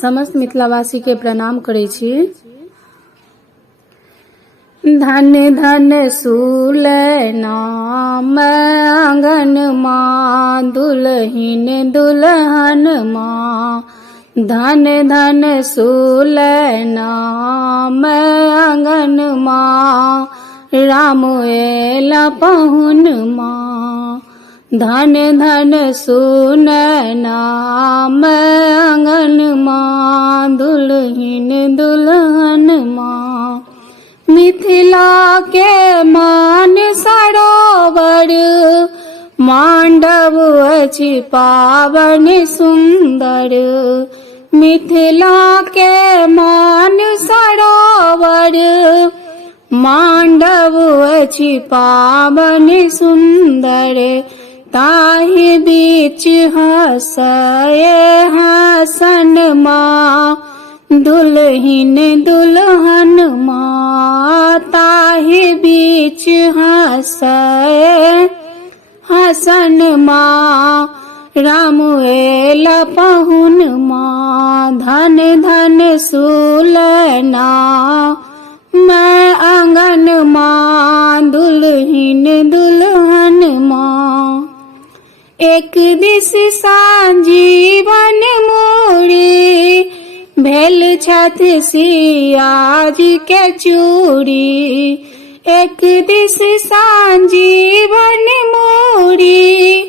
समस्त मिथिलावासी के प्रणाम करै छी। धन धन सुलैना आंगन माँ, दुल्हिन दुल्हन माँ। धन धन सुलैना आंगन माँ, राम एला पहुन माँ। धन धन सुनैना आंगन माँ, दुल्हिन दुल्हन माँ। मिथिला के मान सरोवर, मांडव अछि पावन सुंदर। मिथिला के मान सरोवर, मांडव अछि पावन सुंदर। ताहि बीच हँसए हसन माँ, दुल्हिन दुल्हन माँ। ताहि बीच हँसए हसन माँ, राम एला पहुन माँ। धन धन सुलैना मैं आंगन माँ, दुल्हिन दुल्हन माँ। एक दिस संजीवन मोरी, भेल छथि सिया जी के चूड़ी। एक दिस संजीवन मोरी,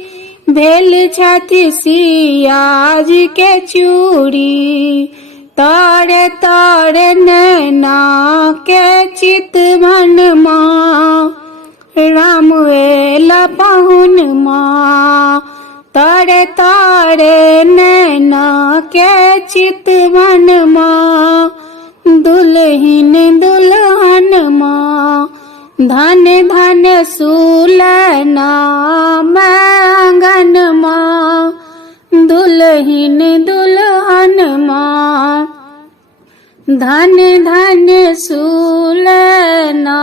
भेल छथि सिया जी के चूड़ी। तारे तारे नैना के चितवन माँ, राम एला पहुन माँ। तारे तारे नैना के चितवन माँ, दुल्हिन दुल्हन माँ। धन धन सुलैना आंगन माँ, दुल्हिन दुल्हन माँ। धन धन सुलैना